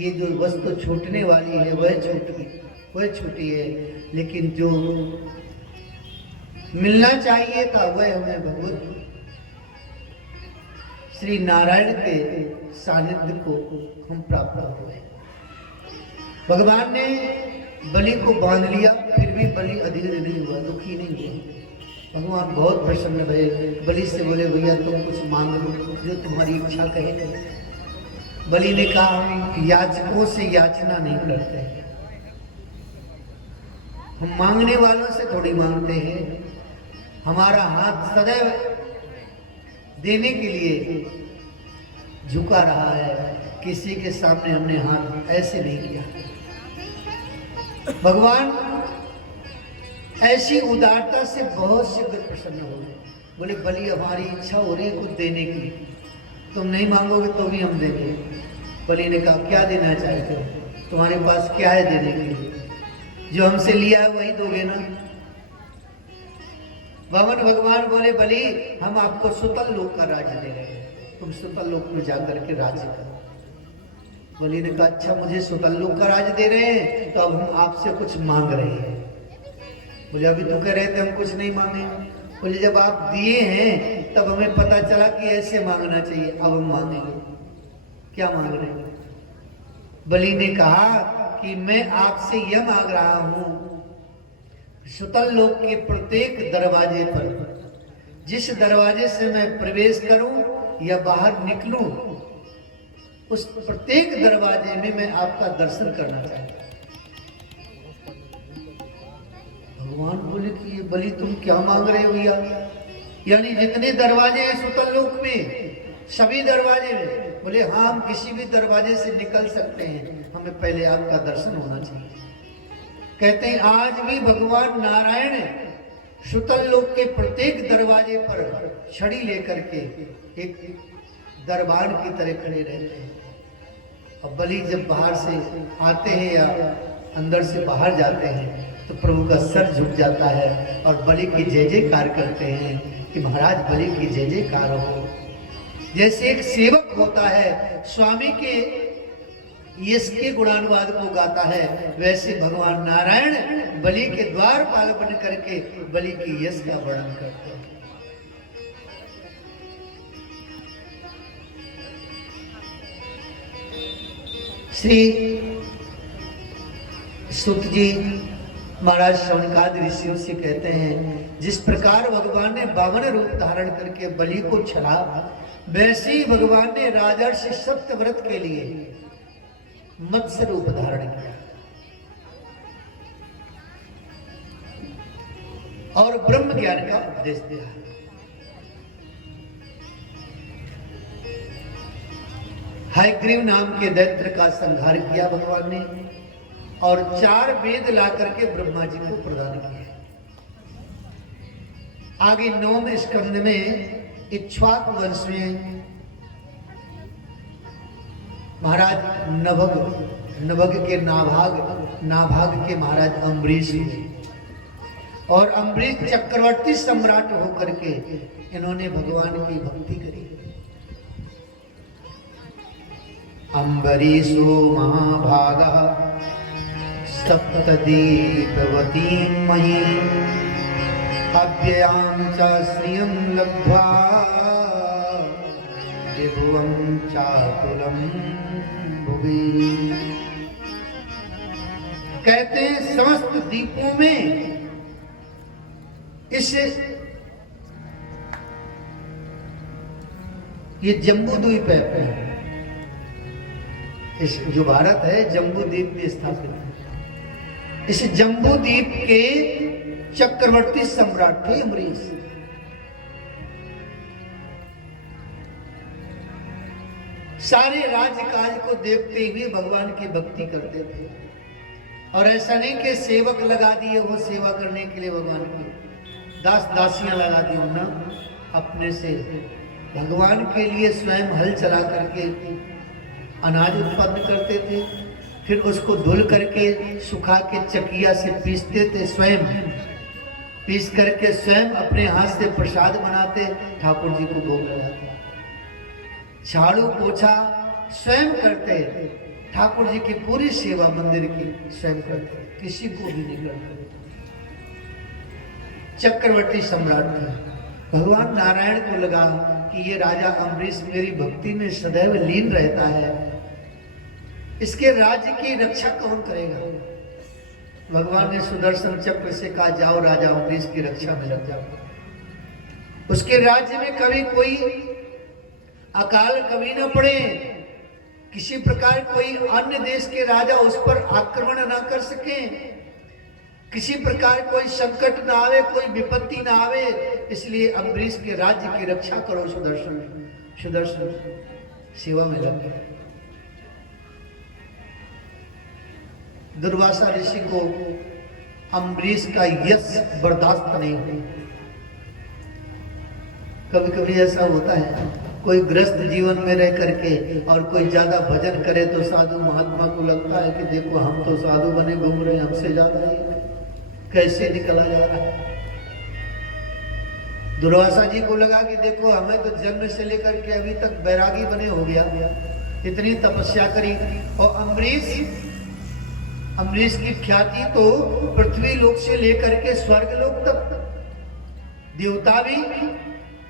ये जो वस्तु छूटने वाली है वह छूटी है, लेकिन जो मिलना चाहिए था वह हमें भगवत श्री नारायण के सानिध्य को हम प्राप्त हुए। भगवान ने बलि को बांध लिया, फिर भी बलि अधीर नहीं हुआ, दुखी नहीं हुआ। भगवान बहुत प्रसन्न भये, बलि से बोले भैया तुम कुछ मांग लो जो तुम्हारी इच्छा कहे। बलि ने कहा हम याचकों से याचना नहीं करते, हम मांगने वालों से थोड़ी मांगते हैं। हमारा हाथ सदैव देने के लिए झुका रहा है, किसी के सामने हमने हाथ ऐसे नहीं किया। भगवान ऐसी उदारता से बहुत शीघ्र प्रसन्न हो गए। बोले बलि हमारी इच्छा हो रही है कुछ देने की, तुम नहीं मांगोगे तो भी हम देंगे। बलि ने कहा क्या देना चाहते हो, तुम्हारे पास क्या है देने के लिए? जो हमसे लिया है वही दोगे ना? भगवान बोले बलि हम आपको सुतल लोक का राज्य दे रहे हैं, तुम सुतल लोक में जाकर के राज्य करो। बलि ने कहा अच्छा मुझे सुतल लोक का राज्य दे रहे हैं तो अब हम आपसे कुछ मांग रहे हैं। बोले अभी तो कह रहे थे हम कुछ नहीं मांगेंगे। बोले जब आप दिए हैं तब हमें पता चला कि ऐसे मांगना चाहिए, अब हम मांगेंगे। क्या मांग रहे हैं? बलि ने कहा कि मैं आपसे यह मांग रहा हूं, सुतल लोक के प्रत्येक दरवाजे पर, जिस दरवाजे से मैं प्रवेश करूं या बाहर निकलूं, उस प्रत्येक दरवाजे में मैं आपका दर्शन करना चाहता हूं। भगवान बोले कि ये बलि तुम क्या मांग रहे हो यानी जितने दरवाजे हैं सुतल लोक में सभी दरवाजे में? बोले हाँ हम किसी भी दरवाजे से निकल सकते हैं, हमें पहले आपका दर्शन होना चाहिए। कहते हैं आज भी भगवान नारायण सुतल लोक के प्रत्येक दरवाजे पर छड़ी लेकर के एक दरबार की तरह खड़े रहते हैं। और बलि जब बाहर से आते हैं या अंदर से बाहर जाते हैं तो प्रभु का सर झुक जाता है और बलि की जय जयकार करते हैं कि महाराज बलि की जय जयकार हो। जैसे एक सेवक होता है स्वामी के यश के गुणानुवाद को गाता है, वैसे भगवान नारायण बलि के द्वार पाल बन करके बलि की यश का वर्णन करते हैं। श्री सुत जी महाराज शौनकादि ऋषियों से कहते हैं जिस प्रकार भगवान ने 52 रूप धारण करके बलि को छला, वैसे ही भगवान ने राजर्षि सत्यव्रत के लिए मत्स्य रूप धारण किया और ब्रह्म ज्ञान का उपदेश दिया। हयग्रीव नाम के दैत्य का संहार किया भगवान ने और 4 वेद ला करके ब्रह्मा जी को प्रदान किए। आगे 9वें स्कंद में इक्ष्वाकु वंश में महाराज नभग के नाभाग के महाराज अम्बरीश और अम्बरीश चक्रवर्ती सम्राट होकर के इन्होंने भगवान की भक्ति करी। अम्बरीशो महाभागः सप्तदीपवतीं मही अव्ययां च श्रियं लब्ध्वा विभुवं चातुलं भुवि। कहते हैं समस्त द्वीपों में इस ये जम्बू द्वीप है, इस जो भारत है जम्बू द्वीप में स्थापित है। इस जम्बू द्वीप के चक्रवर्ती सम्राट थे अम्बरीश। सारे राज्यकाज को देखते हुए भगवान की भक्ति करते थे और ऐसा नहीं कि सेवक लगा दिए वो सेवा करने के लिए, भगवान की दास दासियां लगा दी ना, अपने से भगवान के लिए स्वयं हल चला करके अनाज उत्पन्न करते थे, फिर उसको धुल करके सुखा के चकिया से पीसते थे, स्वयं पीस करके स्वयं अपने हाथ से प्रसाद बनाते, ठाकुर जी को भोग लगाते। झाड़ू पोछा स्वयं करते, ठाकुर जी की पूरी सेवा मंदिर की स्वयं करते, किसी को भी नहीं करते। चक्रवर्ती सम्राट थे। भगवान नारायण को लगा कि ये राजा अम्बरीश मेरी भक्ति में सदैव लीन रहता है, इसके राज्य की रक्षा कौन करेगा। भगवान ने सुदर्शन चक्र से कहा, जाओ राजा अम्बरीश की रक्षा में लग जाओ। उसके राज्य में कभी कोई अकाल कभी न पड़े, किसी प्रकार कोई अन्य देश के राजा उस पर आक्रमण ना कर सके, किसी प्रकार कोई संकट ना आवे, कोई विपत्ति ना आवे, इसलिए अम्बरीश के राज्य की रक्षा करो। सुदर्शन सेवा में लग गए। दुर्वासा ऋषि को अम्बरीश का यश बर्दाश्त नहीं हुई। कभी कभी ऐसा होता है, कोई ग्रस्त जीवन में रह करके और कोई ज्यादा भजन करे तो साधु महात्मा को लगता है कि देखो हम तो साधु बने घूम रहे हैं, हमसे ज्यादा ही कैसे निकला जा रहा है। दुर्वासा जी को लगा कि देखो हमें तो जन्म से लेकर के अभी तक बैरागी बने हो गया, इतनी तपस्या करी। और अम्बरीश की ख्याति तो पृथ्वी लोक से लेकर के स्वर्ग लोक तक, देवता भी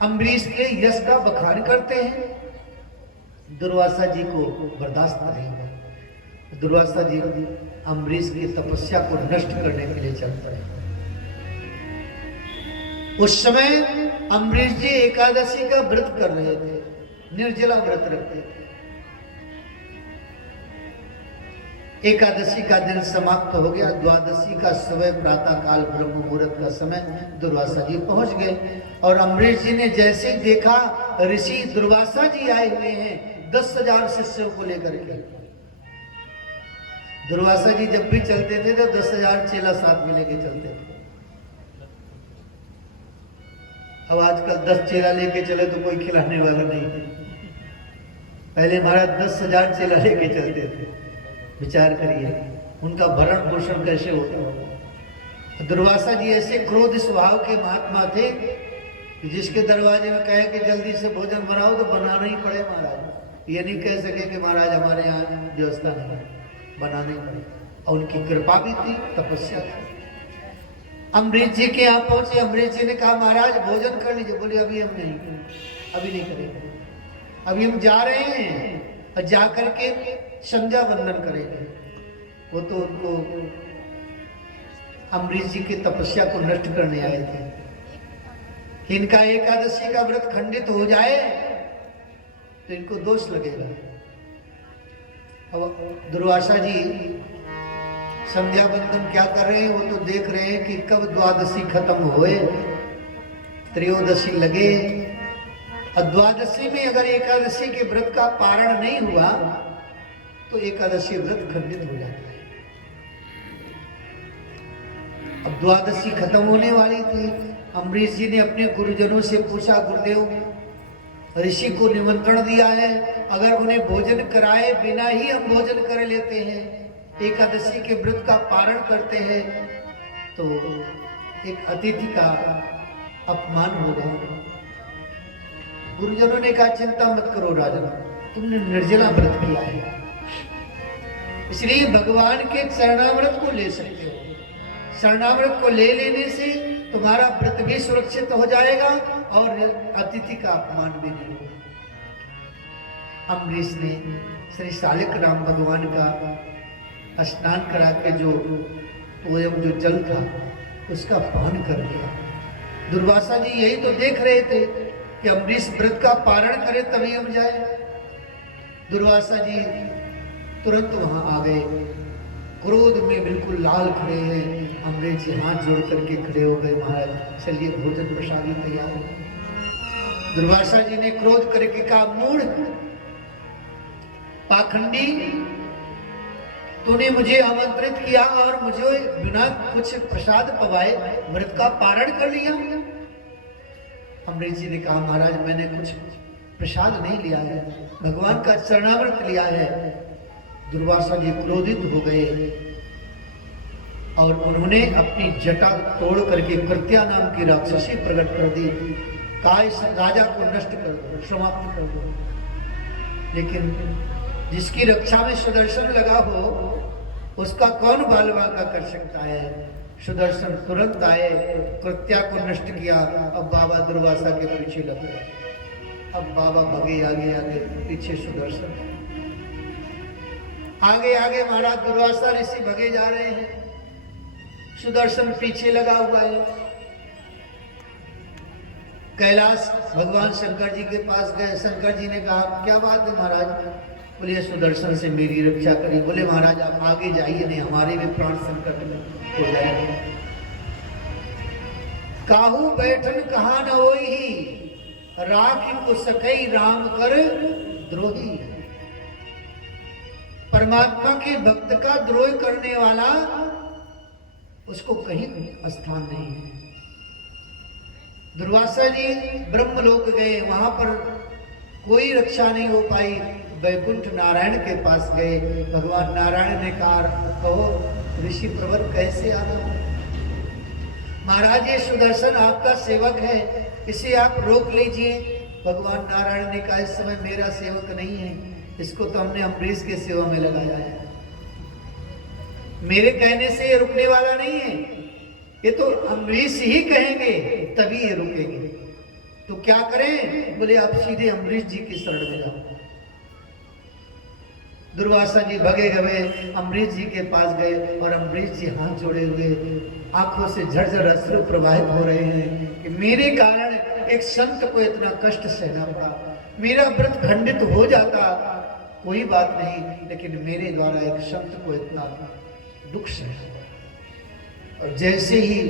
अम्बरीश के यश का बखान करते हैं। दुर्वासा जी को बर्दाश्त नहीं हुआ। दुर्वासा जी अम्बरीश की तपस्या को नष्ट करने के लिए चल पड़े। उस समय अम्बरीश जी एकादशी का व्रत कर रहे थे, निर्जला व्रत रखते थे। एकादशी का दिन समाप्त हो गया। द्वादशी का समय प्रातः काल ब्रह्म मुहूर्त का समय दुर्वासा जी पहुंच गए। और अम्बरीश जी ने जैसे ही देखा ऋषि दुर्वासा जी आए हुए हैं 10,000 शिष्यों को लेकर के। दुर्वासा जी जब भी चलते थे तो 10,000 चेला साथ में लेके चलते थे। अब आजकल 10 चेला लेके चले तो कोई खिलाने वाला नहीं। पहले महाराज 10,000 चेला लेके चलते थे। विचार करिए उनका भरण पोषण कैसे होता। दुर्वासा जी ऐसे क्रोध स्वभाव के महात्मा थे कि जिसके दरवाजे में कहे कि जल्दी से भोजन बनाओ तो बनाना ही पड़े महाराज। ये नहीं कह सके कि महाराज हमारे यहाँ व्यवस्था नहीं है, बनाना ही पड़े। और उनकी कृपा भी थी, तपस्या थी। अम्बरीश जी के यहाँ पहुंचे। अम्बरीश जी ने कहा महाराज भोजन कर लीजिए। बोले अभी हम नहीं, अभी नहीं करेंगे, अभी हम जा रहे हैं और जा करके संध्या वंदन करेंगे। वो तो उनको अम्बरीश जी की तपस्या को नष्ट करने आए थे। इनका एकादशी का व्रत खंडित हो जाए तो इनको दोष लगेगा। अब दुर्वासा जी संध्या वंदन क्या कर रहे हैं, वो तो देख रहे हैं कि कब द्वादशी खत्म होए, त्रयोदशी लगे। और द्वादशी में अगर एकादशी के व्रत का पारण नहीं हुआ तो एकादशी व्रत खंडित हो जाता है। अब द्वादशी खत्म होने वाली थी। अम्बरीश जी ने अपने गुरुजनों से पूछा, गुरुदेव ऋषि को निमंत्रण दिया है, अगर उन्हें भोजन कराए बिना ही हम भोजन कर लेते हैं, एकादशी के व्रत का पारण करते हैं, तो एक अतिथि का अपमान होगा। गुरुजनों ने कहा चिंता मत करो राजन, तुमने निर्जला व्रत किया है, इसलिए भगवान के चरणामृत को ले सकते हो। शरणामृत को ले लेने से तुम्हारा व्रत भी सुरक्षित हो जाएगा और अतिथि का अपमान भी नहीं होगा। अम्बरीश ने श्री शालिक राम भगवान का स्नान करा के जो तोयम जो जल था उसका पान कर लिया। दुर्वासा जी यही तो देख रहे थे कि अम्बरीश व्रत का पारण करे तभी हम जाए। दुर्वासा जी तुरंत वहां आ गए, क्रोध में बिल्कुल लाल खड़े हैं। अम्बरीश जी हाथ जोड़ करके खड़े हो गए, महाराज चलिए भोजन प्रसादी तैयार है। दुर्वासा जी ने क्रोध करके कहा, मूढ़ पाखंडी, तूने मुझे आमंत्रित किया और मुझे बिना कुछ प्रसाद पवाए व्रत का पारण कर लिया। अम्बरीश जी ने कहा, महाराज मैंने कुछ प्रसाद नहीं लिया है, भगवान का चरणामृत लिया है। दुर्वासा जी क्रोधित हो गए और उन्होंने अपनी जटा तोड़ करके कृत्या नाम की राक्षसी प्रकट कर दी। कहा इस राजा को नष्ट कर दो, समाप्त कर दो। लेकिन जिसकी रक्षा में सुदर्शन लगा हो उसका कौन बाल बांका कर सकता है। सुदर्शन तुरंत आए, कृत्या को नष्ट किया। अब बाबा दुर्वासा के पीछे लग गए। अब बाबा भगे आगे आगे, पीछे सुदर्शन। आगे आगे महाराज दुर्वासा ऋषि भगे जा रहे हैं, सुदर्शन पीछे लगा हुआ है। कैलाश भगवान शंकर जी के पास गए। शंकर जी ने कहा क्या बात है महाराज? बोले सुदर्शन से मेरी रक्षा करी। बोले महाराज आप आगे जाइए, नहीं हमारे भी प्राण संकट में हो जाएगा। काहू बैठन कहा न होई, राखी को सकई राम कर द्रोही। परमात्मा के भक्त का द्रोह करने वाला उसको कहीं स्थान नहीं है। दुर्वासा जी ब्रह्मलोक गए, वहां पर कोई रक्षा नहीं हो पाई। वैकुंठ नारायण के पास गए। भगवान नारायण ने कहा कहो ऋषि प्रवर कैसे आना? महाराज ये सुदर्शन आपका सेवक है, इसे आप रोक लीजिए। भगवान नारायण ने कहा इस समय मेरा सेवक नहीं है, इसको तो हमने अम्बरीश के सेवा में लगाया है। मेरे कहने से ये रुकने वाला नहीं है, ये तो अम्बरीश ही कहेंगे तभी ये रुकेंगे। तो क्या करें? बोले आप सीधे अम्बरीश जी की शरण में जाओ। दुर्वासा जी भगे गए, अम्बरीश जी के पास गए और अम्बरीश जी हाथ जोड़े हुए, आंखों से झरझर अश्रु प्रवाहित हो रहे हैं कि मेरे कारण एक संत को इतना कष्ट सहना पड़ा। मेरा व्रत खंडित हो जाता कोई बात नहीं, लेकिन मेरे द्वारा एक संत को इतना दुख सहना। और जैसे ही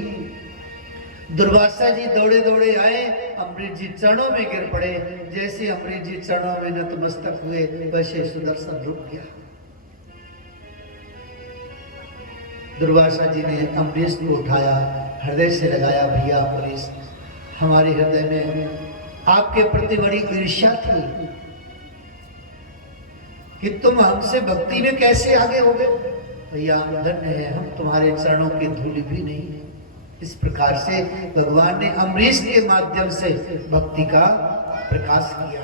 दुर्वासा जी दौड़े दौड़े आए, अम्बरीश जी चरणों में गिर पड़े। जैसे अम्बरीश जी चरणों में नतमस्तक हुए, वैसे सुदर्शन रुक गया। दुर्वासा जी ने अम्बरीश को उठाया, हृदय से लगाया, भैया अम्बरीश हमारे हृदय में आपके प्रति बड़ी ईर्ष्या थी कि तुम हमसे भक्ति में कैसे आगे हो गए। भैया धन्य है, हम तुम्हारे चरणों की धूल भी नहीं है। इस प्रकार से भगवान ने अम्बरीश के माध्यम से भक्ति का प्रकाश किया।